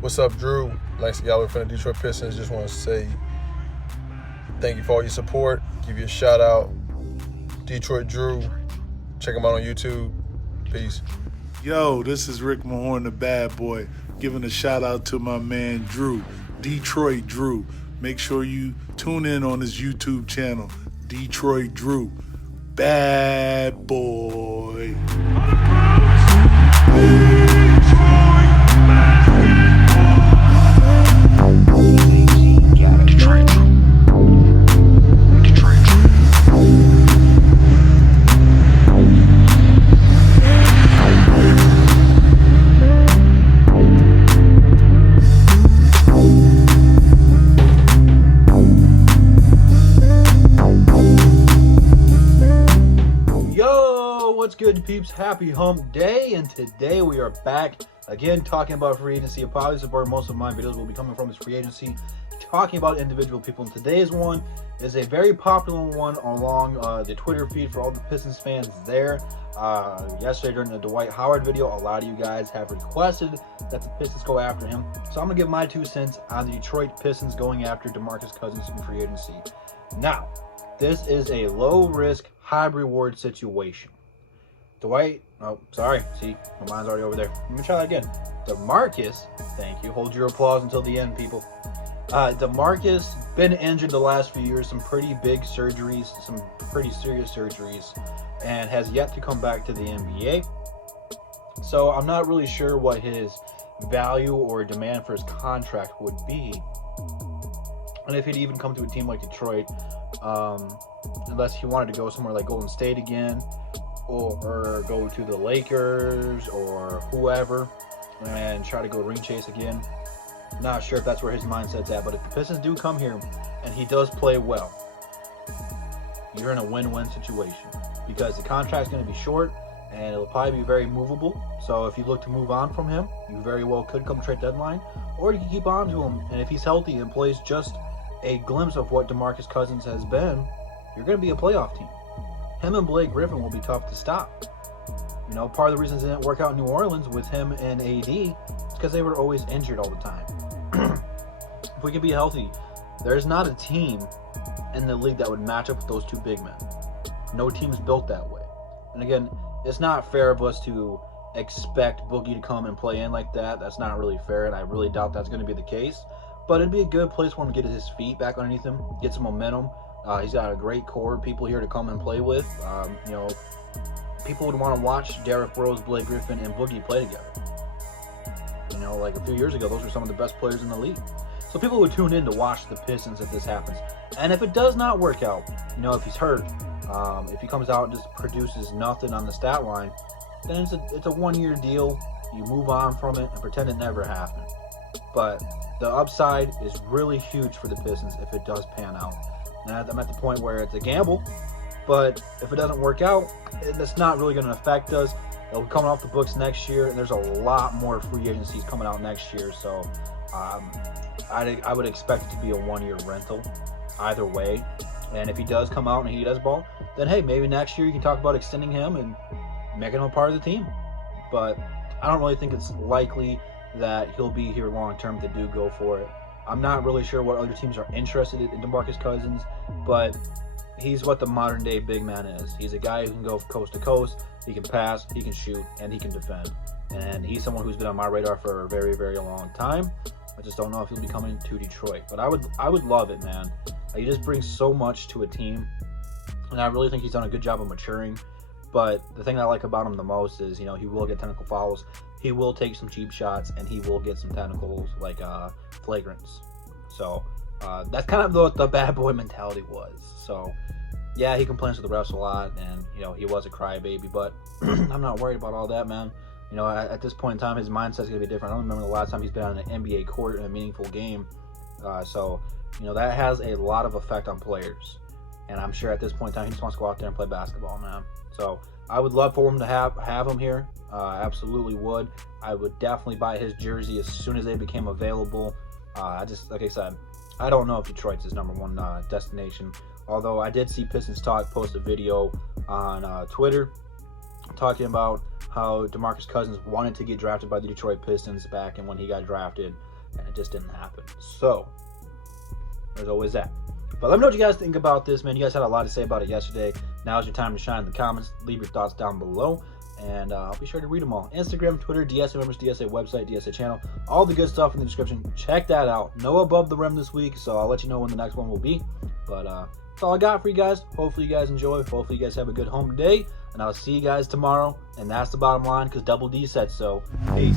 What's up, Drew? Lance Galloway from the Detroit Pistons. Just want to say thank you for all your support. Give you a shout out. Detroit Drew. Check him out on YouTube. Peace. Yo, this is Rick Mahorn, the bad boy, giving a shout out to my man Drew, Detroit Drew. Make sure you tune in on his YouTube channel, Detroit Drew. Bad boy. What's good, peeps? Happy hump day, and today we are back again talking about free agency. You'll probably support most of my videos will be coming from this free agency, talking about individual people. And today's one is a very popular one along the Twitter feed for all the Pistons fans there. Yesterday during the Dwight Howard video, a lot of you guys have requested that the Pistons go after him. So I'm going to give my 2 cents on the Detroit Pistons going after Demarcus Cousins in free agency. Now, this is a low-risk, high-reward situation. See, my mind's already over there. Let me try that again. Demarcus, thank you. Hold your applause until the end, people. Demarcus, been injured the last few years, some pretty big surgeries, some pretty serious surgeries, and has yet to come back to the NBA. So I'm not really sure what his value or demand for his contract would be, and if he'd even come to a team like Detroit, unless he wanted to go somewhere like Golden State again, or go to the Lakers or whoever and try to go ring chase again. Not sure if that's where his mindset's at, but if the Pistons do come here and he does play well, you're in a win-win situation because the contract's going to be short and it'll probably be very movable. So if you look to move on from him, you very well could come trade deadline, or you can keep on to him, and if he's healthy and plays just a glimpse of what Demarcus Cousins has been, you're going to be a playoff team. Him and Blake Griffin will be tough to stop. You know, part of the reasons it didn't work out in New Orleans with him and AD is because they were always injured all the time. If we could be healthy, there's not a team in the league that would match up with those 2 big men. No team's built that way. And again, it's not fair of us to expect Boogie to come and play in like that. That's not really fair, and I really doubt that's going to be the case. But it'd be a good place for him to get his feet back underneath him, get some momentum. He's got a great core of people here to come and play with. You know, people would want to watch Derrick Rose, Blake Griffin, and Boogie play together. You know, like a few years ago, those were some of the best players in the league. So people would tune in to watch the Pistons if this happens. And if it does not work out, you know, if he's hurt, if he comes out and just produces nothing on the stat line, then it's a 1-year deal. You move on from it and pretend it never happened. But the upside is really huge for the Pistons if it does pan out. And I'm at the point where it's a gamble, but if it doesn't work out, it's not really going to affect us. It'll be coming off the books next year, and there's a lot more free agencies coming out next year. So I would expect it to be a 1-year rental either way. And if he does come out and he does ball, then hey, maybe next year you can talk about extending him and making him a part of the team. But I don't really think it's likely that he'll be here long term if they do go for it. I'm not really sure what other teams are interested in Demarcus Cousins, but he's what the modern day big man is. He's a guy who can go coast to coast, he can pass, he can shoot, and he can defend. And he's someone who's been on my radar for a very, very long time. I just don't know if he'll be coming to Detroit. But I would love it, man. He just brings so much to a team, and I really think he's done a good job of maturing. But the thing I like about him the most is, you know, he will get technical fouls, he will take some cheap shots, and he will get some technicals like flagrants. So that's kind of what the bad boy mentality was. So yeah, he complains to the refs a lot, and you know, he was a crybaby, but I'm not worried about all that, man. You know, at this point in time, his mindset's gonna be different. I don't remember the last time he's been on an NBA court in a meaningful game. So you know, that has a lot of effect on players, and I'm sure at this point in time he just wants to go out there and play basketball, man. So I would love for him to have him here. Absolutely would. I would definitely buy his jersey as soon as they became available. Like I said, I don't know if Detroit's his #1 destination. Although I did see Pistons Talk post a video on Twitter talking about how Demarcus Cousins wanted to get drafted by the Detroit Pistons back and when he got drafted, and it just didn't happen. So there's always that. But let me know what you guys think about this, man. You guys had a lot to say about it yesterday. Now's your time to shine in the comments. Leave your thoughts down below, and I'll be sure to read them all. Instagram, Twitter, DSA members, DSA website, DSA channel, all the good stuff in the description. Check that out. No above the rim this week, so I'll let you know when the next one will be. But that's all I got for you guys. Hopefully you guys enjoy. Hopefully you guys have a good home day, and I'll see you guys tomorrow. And that's the bottom line, because Double D said so. Peace.